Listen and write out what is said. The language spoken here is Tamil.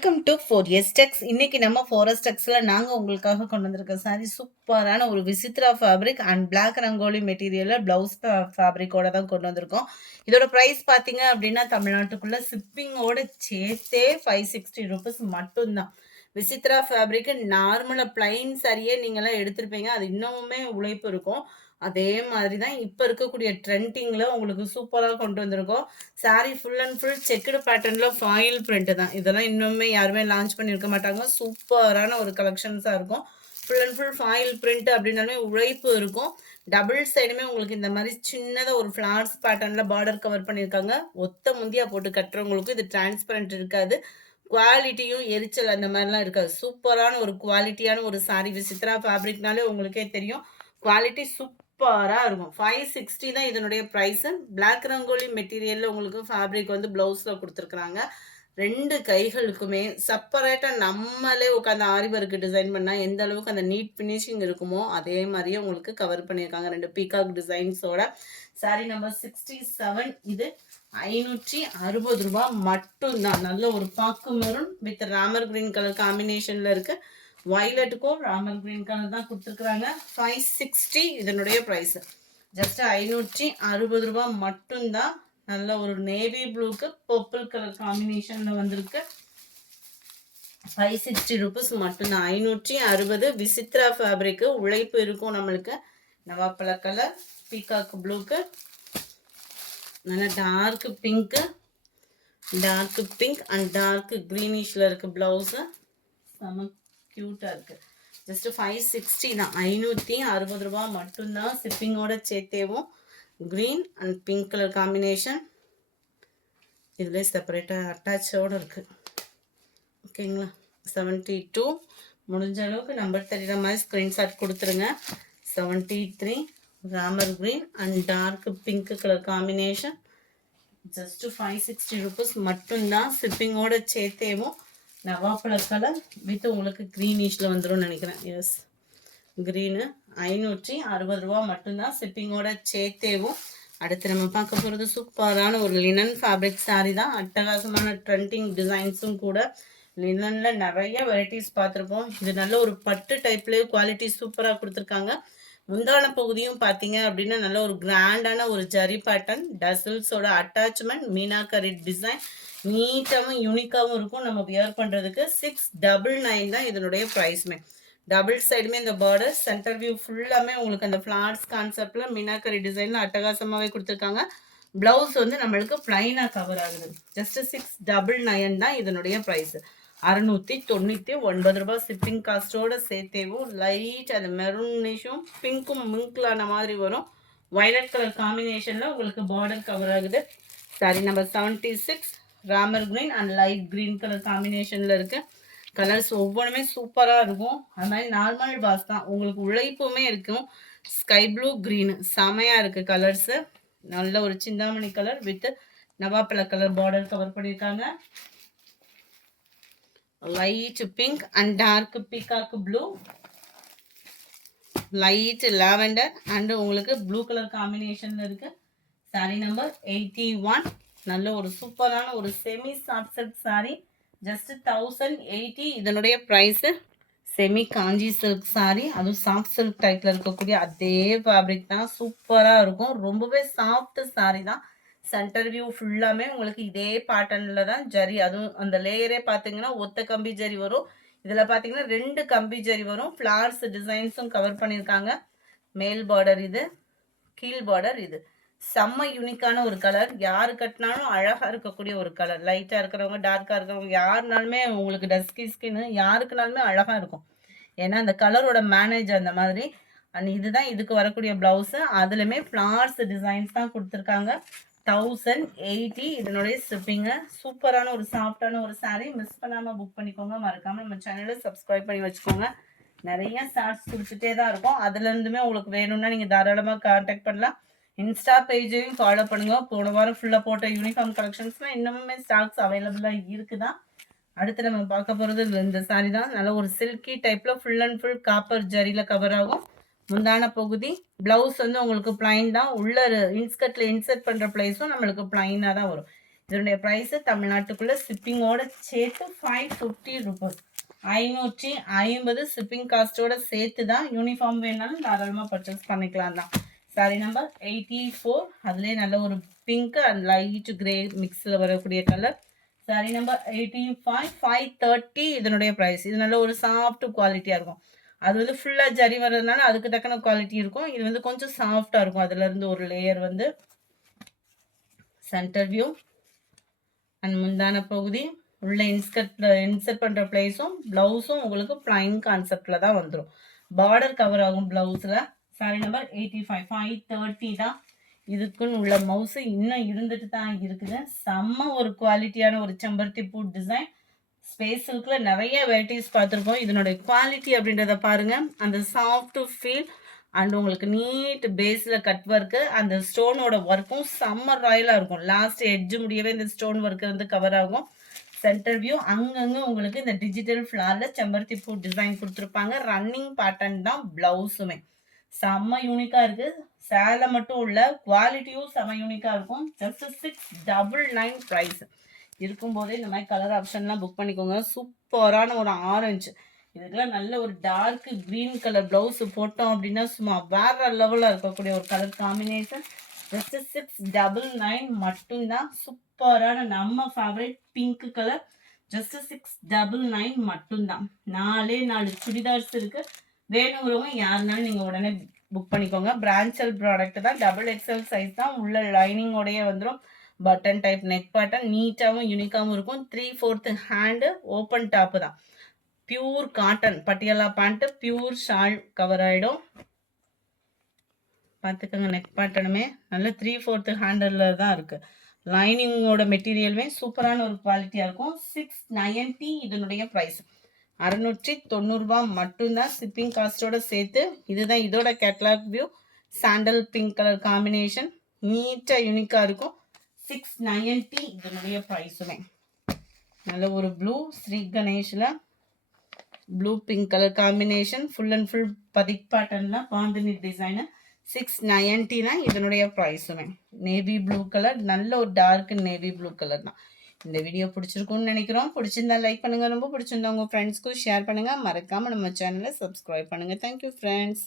Welcome to 4S Tex. இன்னைக்கு நம்ம 4S Texல நாங்க உங்களுக்காக கொண்டு வந்திருக்க சாரி சூப்பரான ஒரு Vichitra fabric and black Rangoli மெட்டீரியல்ல பிளவுஸ் ஃபேப்ரிக்கோட தான் கொண்டு வந்திருக்கோம். இதோட பிரைஸ் பார்த்தீங்க அப்படின்னா தமிழ்நாட்டுக்குள்ள ஷிப்பிங்கோட சேர்த்தே 560 ருபீஸ் மட்டும்தான். விசித்ரா ஃபேப்ரிக் நார்மலா பிளைன் சாரியே நீங்களாம் எடுத்திருப்பீங்க. அது இன்னமுமே உழைப்பு இருக்கும். அதே மாதிரி தான் இப்போ இருக்கக்கூடிய ட்ரெண்டிங்கில் உங்களுக்கு சூப்பராக கொண்டு வந்திருக்கோம். Sari full and full checked பேட்டர்னில் ஃபாயில் பிரிண்ட் தான். இதெல்லாம் இன்னுமே யாருமே லான்ச் பண்ணியிருக்க மாட்டாங்க. சூப்பரான ஒரு கலெக்ஷன்ஸாக இருக்கும். Full and full foil print அப்படின்னாலுமே உழைப்பு இருக்கும். டபுள் சைடுமே உங்களுக்கு இந்த மாதிரி சின்னதாக ஒரு ஃப்ளார்ஸ் பேட்டர்னில் பார்டர் கவர் பண்ணியிருக்காங்க. ஒத்த முந்தியாக போட்டு கட்டுறவங்களுக்கு இது டிரான்ஸ்பரண்ட் இருக்காது. குவாலிட்டியும் எரிச்சல் அந்த மாதிரிலாம் இருக்காது. சூப்பரான ஒரு குவாலிட்டியான ஒரு சாரீ. விசித்ரா ஃபேப்ரிக்னாலே உங்களுக்கே தெரியும். குவாலிட்டி சூப்பராக இருக்கும். 560 தான் இதனுடைய ப்ரைஸு. பிளாக் ரங்கோலி மெட்டீரியலில் உங்களுக்கு ஃபேப்ரிக் வந்து ப்ளவுஸில் கொடுத்துருக்குறாங்க. 2 கைகளுக்குமே செப்பரேட்டாக நம்மளே உட்காந்து ஆரி ஒர்க்கு டிசைன் பண்ணால் எந்த அளவுக்கு அந்த நீட் ஃபினிஷிங் இருக்குமோ அதே மாதிரியே உங்களுக்கு கவர் பண்ணியிருக்காங்க. 2 பீகாக் டிசைன்ஸோட சாரி நம்பர் 67. இது 560 ரூபா மட்டும்தான். நல்ல ஒரு பாக்கு maroon with Ramar green colour காம்பினேஷனில் இருக்குது. வயலட்டுக்கும் ராமர் கிரீன் கலர் தான் கொடுத்துருக்குறாங்க. 560 இதனுடைய ப்ரைஸ். ஜஸ்ட் 560 ரூபா மட்டும்தான். நல்ல ஒரு நேவி ப்ளூக்கு பர்பிள் கலர் காம்பினேஷனில் வந்திருக்கு. 560 ருபீஸ் மட்டும்தான். 560. விசித்ரா ஃபேப்ரிக்கு உழைப்பு இருக்கும் நம்மளுக்கு. நவாப்பழ கலர், பீகாக் ப்ளூக்கு, நல்ல டார்க் பிங்க்கு, டார்க் பிங்க் அண்ட் டார்க் க்ரீனிஷில் இருக்குது ப்ளவுஸு. செம க்யூட்டாக இருக்குது. ஜஸ்ட் 560 தான். 560 ரூபா மட்டும்தான். ஷிப்பிங்கோட சேர்த்தேவும் green and pink colour combination. இதில் செப்பரேட்டாக அட்டாச்சோடு இருக்குது. ஓகேங்களா? 72. முடிஞ்ச அளவுக்கு நம்பர் தெரிகிற மாதிரி ஸ்க்ரீன்ஷாட் கொடுத்துருங்க. 73 Ramar green and dark pink colour combination. Just 560 rupees மட்டும்தான். ஷிப்பிங்கோட சேர்த்தேவும் நவாப்பழ கலர் வித் உங்களுக்கு க்ரீனிஷில் வந்துடும் நினைக்கிறேன். S, green. 560 ரூபா மட்டும்தான். ஷிப்பிங்கோட சேர்த்தேவும். அடுத்து நம்ம பார்க்க போகிறது சூப்பரான ஒரு லினன் ஃபேப்ரிக் சாரீ தான். அட்டகாசமான ட்ரெண்டிங் டிசைன்ஸும் கூட. லினனில் நிறைய வெரைட்டிஸ் பார்த்துருப்போம். இது நல்ல ஒரு பட்டு டைப்லேயே குவாலிட்டி சூப்பராக கொடுத்துருக்காங்க. முந்தான பகுதியும் பார்த்தீங்க அப்படின்னா நல்ல ஒரு கிராண்டான ஒரு ஜரி பேட்டர்ன், டசில்ஸோட அட்டாச்மெண்ட், மீனாக்கரி டிசைன், நீட்டாகவும் யூனிக்காகவும் இருக்கும் நம்ம வியர் பண்ணுறதுக்கு. 699 தான் இதனுடைய ப்ரைஸ்மே. டபுள் சைடுமே இந்த பார்டர், சென்டர் வியூ ஃபுல்லாமே உங்களுக்கு அந்த ஃப்ளார்ஸ் கான்செப்டில் மீனாக்கரி டிசைனில் அட்டகாசமாகவே கொடுத்துருக்காங்க. ப்ளவுஸ் வந்து நம்மளுக்கு ப்ளைனாக கவர் ஆகுது. ஜஸ்ட் 699 தான் இதனுடைய ப்ரைஸு. 699 ரூபா ஷிப்பிங் காஸ்ட்டோட சேர்த்தேவும். லைட் அது மெரூனிஷும் பிங்க்கும் மிங்க்லான மாதிரி வரும். வயலட் கலர் காம்பினேஷனில் உங்களுக்கு பார்டர் கவர் ஆகுது. Sorry number 76 Ramar green and light green colour காம்பினேஷனில் இருக்குது. கலர்ஸ் ஒவ்வொன்றுமே சூப்பராக இருக்கும். அது மாதிரி நார்மல் வாஷ் தான். உங்களுக்கு உழைப்புமே இருக்கும். ஸ்கை ப்ளூ க்ரீனு செமையாக இருக்குது கலர்ஸு. நல்ல ஒரு சிந்தாமணி கலர் வித் நவாப்பழ கலர் பார்டர் கவர் பண்ணியிருக்காங்க. Light pink and dark peacock blue, light lavender and உங்களுக்கு ப்ளூ கலர் காம்பினேஷனில் இருக்குது. சாரீ நம்பர் 81. நல்ல ஒரு சூப்பரான ஒரு semi soft silk sari. Just 1080 இதனுடைய price. Semi Kanchi silk sari, அதுவும் சாஃப்ட் சில்க் டைப்பில் இருக்கக்கூடிய அதே ஃபேப்ரிக் தான். சூப்பராக இருக்கும். ரொம்பவே சாஃப்ட் சாரீ தான். சென்டர் வியூ ஃபுல்லாமே உங்களுக்கு இதே பேட்டர்னில் தான் ஜரி. அதுவும் அந்த லேயரே பார்த்தீங்கன்னா ஒத்த கம்பி ஜரி வரும். இதில் பார்த்தீங்கன்னா 2 கம்பி ஜரி வரும். ஃப்ளார்ஸ் டிசைன்ஸும் கவர் பண்ணியிருக்காங்க. மேல் பார்டர் இது, கீழ் பார்டர் இது. செம்ம யூனிக்கான ஒரு கலர். யார் கட்டினாலும் அழகாக இருக்கக்கூடிய ஒரு கலர். லைட்டாக இருக்கிறவங்க, டார்க்காக இருக்கிறவங்க, யாருனாலுமே உங்களுக்கு டஸ்கி ஸ்கின்னு யாருக்குனாலுமே அழகாக இருக்கும். ஏன்னா அந்த கலரோட மேனேஜ் அந்த மாதிரி. அண்ட் இதுதான் இதுக்கு வரக்கூடிய ப்ளவுஸு. அதுலேயுமே ஃப்ளார்ஸ் டிசைன்ஸ் தான் கொடுத்துருக்காங்க. 1080 இதனுடைய ஷிப்பிங்கு. சூப்பரான ஒரு சாஃப்டான ஒரு சாரீ. மிஸ் பண்ணாமல் புக் பண்ணிக்கோங்க. மறக்காமல் நம்ம சேனலை சப்ஸ்கிரைப் பண்ணி வச்சுக்கோங்க. நிறைய ஷார்ட்ஸ் கொடுத்துட்டே தான் இருக்கும். அதுலேருந்துமே உங்களுக்கு வேணும்னா நீங்கள் தாராளமாக கான்டாக்ட் பண்ணலாம். இன்ஸ்டா பேஜையும் ஃபாலோ பண்ணுங்க. போன வாரம் ஃபுல்லாக போட்ட யூனிஃபார்ம் கலெக்ஷன்ஸ்லாம் இன்னமுமே ஸ்டாக்ஸ் அவைலபிளாக இருக்குதான். அடுத்து நம்ம பார்க்க போகிறது இந்த சாரீ தான். நல்ல ஒரு சில்கி டைப்பில் ஃபுல் அண்ட் ஃபுல் காப்பர் ஜரியில் கவர் ஆகும். முந்தான பகுதி. ப்ளவுஸ் வந்து உங்களுக்கு பிளைன் தான். உள்ள இன்ஸ்கர்ட்டில் இன்சர்ட் பண்ணுற ப்ளேஸும் நம்மளுக்கு பிளைனாக தான் வரும். இதனுடைய ப்ரைஸு தமிழ்நாட்டுக்குள்ளே ஷிப்பிங்கோட சேர்த்து 550 ருபீஸ். 550 ஷிப்பிங் காஸ்ட்டோட சேர்த்து தான். யூனிஃபார்ம் வேணாலும் தாராளமாக பர்ச்சேஸ் பண்ணிக்கலாம் தான். Sorry number 84. அதுலேயே நல்ல ஒரு பிங்க் அண்ட் லைட் கிரே மிக்ஸில் வரக்கூடிய கலர். Sorry number 85. 530 இதனுடைய ப்ரைஸ். இது நல்ல ஒரு சாஃப்ட் குவாலிட்டியாக இருக்கும். அது வந்து ஃபுல்லாக ஜரி வர்றதுனால அதுக்கு தக்கன குவாலிட்டி இருக்கும். இது வந்து கொஞ்சம் சாஃப்டாக இருக்கும். அதுலேருந்து ஒரு லேயர் வந்து சென்டர் வியூ அண்ட் முந்தான பகுதி உள்ள இன்சர்ட் பண்ணுற பிளேஸும் ப்ளவுஸும் உங்களுக்கு பிளைன் கான்செப்டில் தான் வந்துடும். பார்டர் கவர் ஆகும் ப்ளவுஸில். Sorry number 85. 530 தான். இதுக்குன்னு உள்ள மவுஸு இன்னும் இருந்துட்டு தான் இருக்குது. செம்ம ஒரு குவாலிட்டியான ஒரு செம்பருத்தி பூ டிசைன். ஸ்பேஸ் சில்க்ல நிறைய வெரைட்டிஸ் பார்த்துருக்கோம். இதனுடைய குவாலிட்டி அப்படின்றத பாருங்க. அந்த சாஃப்ட் ஃபீல் அண்ட் உங்களுக்கு நீட் பேஸில் கட் ஒர்க்கு, அந்த ஸ்டோனோட ஒர்க்கும் செம்ம ராயலாக இருக்கும். லாஸ்ட் எட்ஜு முடியவே இந்த ஸ்டோன் ஒர்க்கு வந்து கவர் ஆகும். சென்டர் வியூ அங்கங்கே உங்களுக்கு இந்த டிஜிட்டல் ஃப்ளாரில் செம்பருத்தி பூ டிசைன் கொடுத்துருப்பாங்க. ரன்னிங் பேட்டர்ன் தான் ப்ளவுஸுமே. செம்ம யூனிக்காக இருக்குது. சேலை மட்டும் உள்ள குவாலிட்டியும் செம்ம யூனிக்காக இருக்கும். ஜஸ்ட் 699 ப்ரைஸ் இருக்கும்போதே இந்த மாதிரி கலர் ஆப்ஷன்லாம் புக் பண்ணிக்கோங்க. சூப்பரான ஒரு ஆரஞ்சு, இதுக்கெல்லாம் நல்ல ஒரு டார்க் க்ரீன் கலர் ப்ளவுஸ் போட்டோம் அப்படின்னா சும்மா வேற லெவலில் இருக்கக்கூடிய ஒரு கலர் காம்பினேஷன். ஜஸ்ட் 699 மட்டும்தான். சூப்பரான நம்ம ஃபேவரட் பிங்க் கலர். ஜஸ்ட் 699 மட்டும்தான். 4 சுடிதார்ஸ் இருக்கு. வேணுங்கிறவங்க யாருனாலும் நீங்கள் உடனே புக் பண்ணிக்கோங்க. பிரான்ச்சல் ப்ராடக்ட் தான். XXL சைஸ் தான். உள்ள லைனிங்கோடையே வந்துடும். பட்டன் டைப் நெக் பேட்டர்ன் நீட்டாகவும் யூனிக்காகவும் இருக்கும். 3/4 ஹேண்டு ஓப்பன் டாப்பு தான். Pure cotton Patiala pant, pure shawl cover ஆகிடும். பார்த்துக்கோங்க, நெக் பேட்டர்னுமே நல்ல 3/4 ஹேண்டலில் தான் இருக்குது. லைனிங்கோட மெட்டீரியலுமே சூப்பரான ஒரு குவாலிட்டியாக இருக்கும். 690 இதனுடைய ப்ரைஸ். 690 மட்டும்தான் ஷிப்பிங் காஸ்ட்டோட சேர்த்து. இதுதான் இதோட catalogue view. Sandal pink colour combination நீட்டாக யூனிக்காக இருக்கும். 690 இதனுடைய ப்ரைஸுமே. நல்ல ஒரு ப்ளூ ஸ்ரீ கணேஷில் blue pink colour combination. Full and full batik பேட்டர்னில் பாந்தினி டிசைனு. 690 தான் இதனுடைய ப்ரைஸுமே. நேவி ப்ளூ கலர், நல்ல ஒரு டார்க் நேவி ப்ளூ கலர் தான். இந்த வீடியோ பிடிச்சிருக்குன்னு நினைக்கிறோம். பிடிச்சிருந்தா லைக் பண்ணுங்கள். ரொம்ப பிடிச்சிருந்தா உங்கள் ஃப்ரெண்ட்ஸ்க்கும் ஷேர் பண்ணுங்கள். மறக்காமல் நம்ம சேனலை சப்ஸ்கிரைப் பண்ணுங்கள். Thank you friends.